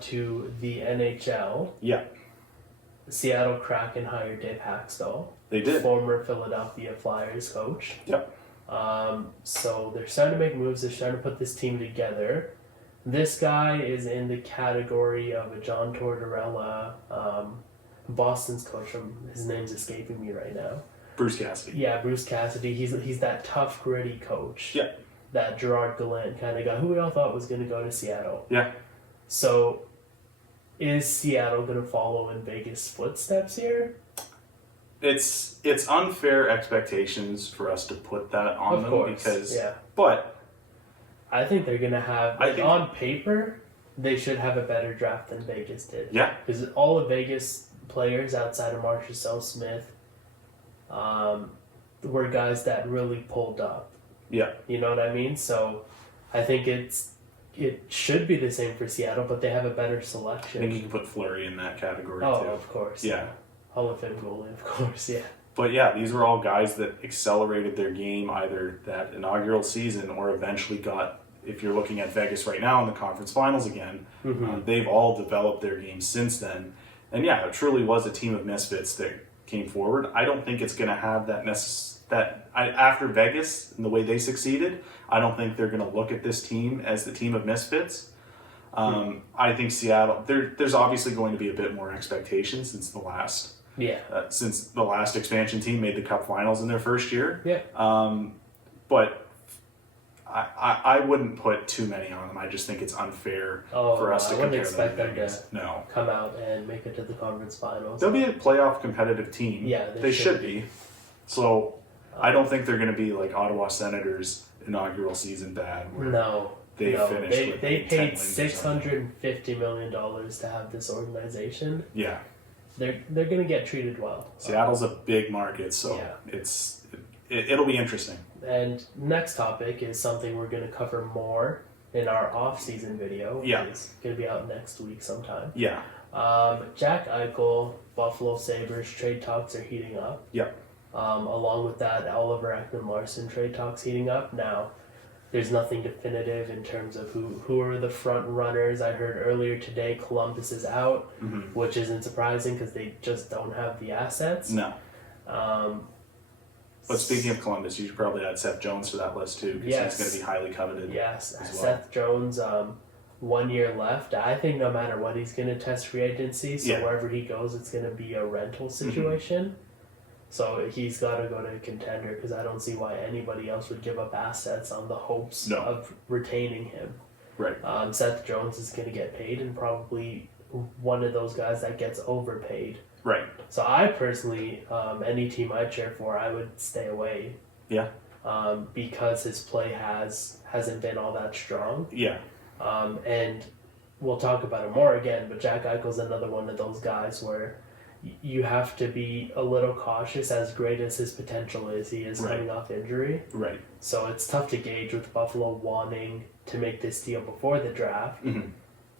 on to the NHL. Yeah. Seattle Kraken hired Dave Haxtell. They did. Former Philadelphia Flyers coach. Yep. So they're starting to make moves. They're starting to put this team together. This guy is in the category of a John Tortorella, Boston's coach. His name's escaping me right now. Bruce Cassidy. Yeah, Bruce Cassidy. He's that tough, gritty coach. Yeah. That Gerard Gallant kind of guy who we all thought was going to go to Seattle. Yeah. So, is Seattle going to follow in Vegas' footsteps here? It's unfair expectations for us to put that on Of them course, because, yeah. But I think they're going to have, on paper, they should have a better draft than Vegas did. Yeah. Because all of Vegas players outside of Marchessault Smith were guys that really pulled up. Yeah. You know what I mean? So I think it should be the same for Seattle, but they have a better selection. I think you can put Fleury in that category too. Oh, of course. Yeah. Hall of Fame goalie, of course, yeah. But yeah, these were all guys that accelerated their game either that inaugural season or eventually got, if you're looking at Vegas right now in the conference finals again, they've all developed their game since then. And yeah, it truly was a team of misfits that came forward. I don't think it's going to have after Vegas and the way they succeeded, I don't think they're going to look at this team as the team of misfits. I think Seattle, there's obviously going to be a bit more expectation since the last expansion team made the Cup Finals in their first year. Yeah. But I wouldn't put too many on them. I just think it's unfair for us to compare them. I wouldn't expect them to come out and make it to the conference finals. They'll be a playoff competitive team. Yeah, they should be. So I don't think they're going to be like Ottawa Senators' inaugural season bad. No. They paid $650 million to have this organization. Yeah. They're going to get treated well. Seattle's a big market, so it'll be interesting. And next topic is something we're going to cover more in our off-season video. Yeah. It's going to be out next week sometime. Yeah. Jack Eichel, Buffalo Sabres trade talks are heating up. Yeah. Along with that, Oliver Ekman-Larsson trade talks heating up. Now, there's nothing definitive in terms of who are the front runners. I heard earlier today Columbus is out, which isn't surprising because they just don't have the assets. No. But speaking of Columbus, you should probably add Seth Jones to that list too because he's going to be highly coveted. Yes, as well. Seth Jones, 1 year left. I think no matter what, he's going to test free agency. So wherever he goes, it's going to be a rental situation. So he's got to go to a contender because I don't see why anybody else would give up assets on the hopes of retaining him. Right. Seth Jones is going to get paid and probably one of those guys that gets overpaid. Right. So I personally, any team I cheer for, I would stay away. Yeah. Because his play hasn't been all that strong. Yeah. And we'll talk about it more again, but Jack Eichel's another one of those guys where you have to be a little cautious. As great as his potential is, he is coming off injury. Right. So it's tough to gauge with Buffalo wanting to make this deal before the draft.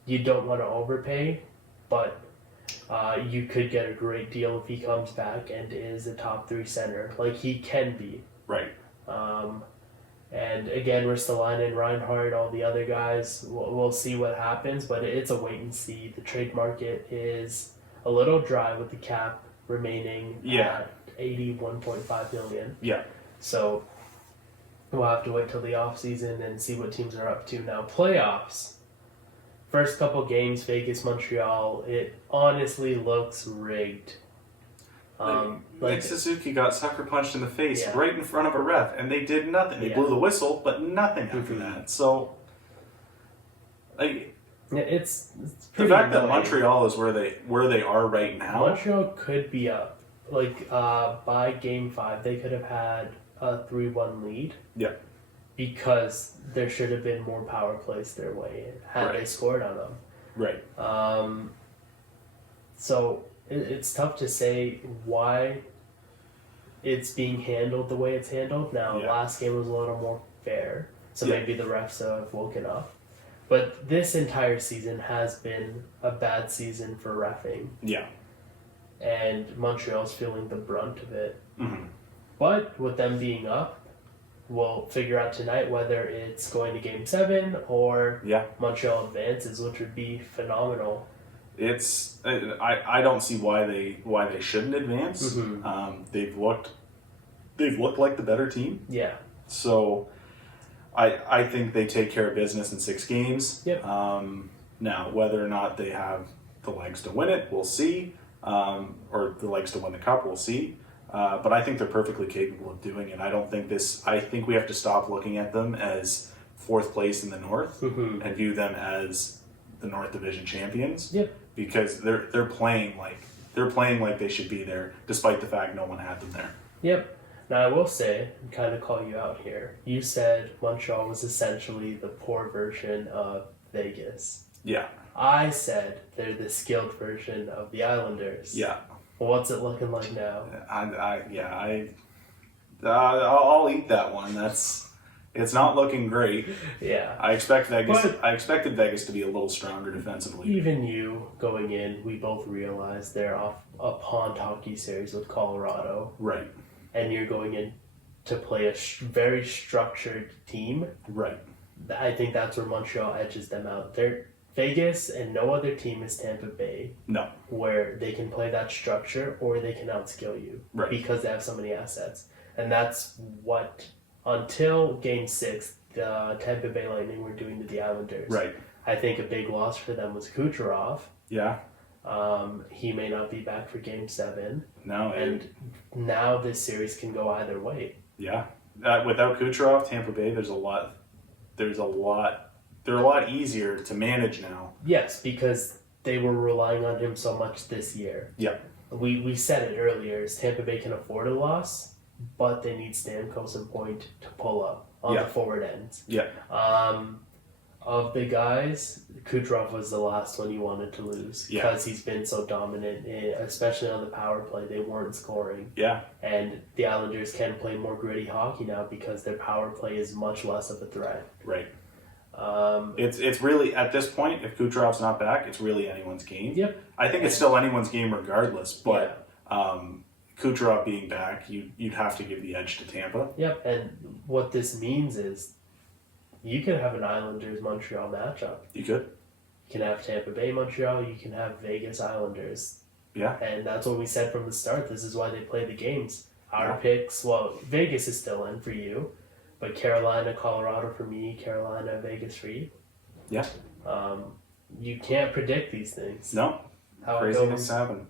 You don't want to overpay, but you could get a great deal if he comes back and is a top 3 center, like he can be. Right. And again, Ristolainen, Reinhart, all the other guys, we'll see what happens, but it's a wait and see. The trade market is a little dry with the cap remaining at $81.5 million. Yeah. So we'll have to wait till the offseason and see what teams are up to. Now, playoffs. First couple games, Vegas, Montreal, it honestly looks rigged. Nick Suzuki got sucker punched in the face right in front of a ref, and they did nothing. They blew the whistle, but nothing after that. So, it's the fact that Montreal is where they are right now. Montreal could be up. By game 5, they could have had a 3-1 lead. Yeah. Because there should have been more power plays their way had they scored on them. Right. So it's tough to say why it's being handled the way it's handled. Now, last game was a little more fair, so maybe the refs have woken up. But this entire season has been a bad season for reffing. Yeah. And Montreal's feeling the brunt of it. But with them being up, we'll figure out tonight whether it's going to Game 7 or Montreal advances, which would be phenomenal. I don't see why they shouldn't advance. Mm-hmm. They've looked like the better team. Yeah. So I think they take care of business in 6 games. Yep. Now, whether or not they have the legs to win it, we'll see. Or the legs to win the cup, we'll see. But I think they're perfectly capable of doing it. I think we have to stop looking at them as 4th place in the North mm-hmm. and view them as the North Division champions. Yep. Because they're playing like they should be there, despite the fact no one had them there. Yep. Now I will say, and kind of call you out here. You said Montreal was essentially the poor version of Vegas. Yeah. I said they're the skilled version of the Islanders. Yeah. Well, what's it looking like now? I'll eat that one. It's not looking great. Yeah. I expected Vegas to be a little stronger defensively. Even you going in, we both realized they're off a pond hockey series with Colorado. Right. And you're going in to play a very structured team. Right. I think that's where Montreal edges them out. They're Vegas and no other team is Tampa Bay. No. Where they can play that structure or they can outskill you. Right. Because they have so many assets. And that's what, until Game 6, the Tampa Bay Lightning were doing to the Islanders. Right. I think a big loss for them was Kucherov. Yeah. He may not be back for Game 7. No. And now this series can go either way. Yeah. Without Kucherov, Tampa Bay, they're a lot easier to manage now. Yes, because they were relying on him so much this year. Yeah. We said it earlier, is Tampa Bay can afford a loss, but they need Stamkos and Point to pull up on the forward ends. Yeah. Of the guys, Kucherov was the last one you wanted to lose because he's been so dominant, especially on the power play. They weren't scoring. Yeah. And the Islanders can play more gritty hockey now because their power play is much less of a threat. Right. It's really, at this point, if Kucherov's not back, it's really anyone's game. Yep. I think it's still anyone's game regardless, but Kucherov being back, you'd have to give the edge to Tampa. Yep, and what this means is you can have an Islanders-Montreal matchup. You could. You can have Tampa Bay-Montreal, you can have Vegas-Islanders. Yeah. And that's what we said from the start. This is why they play the games. Our picks, well, Vegas is still in for you, but Carolina, Colorado for me, Carolina, Vegas for you. Yeah. You can't predict these things. No. Crazy things happen.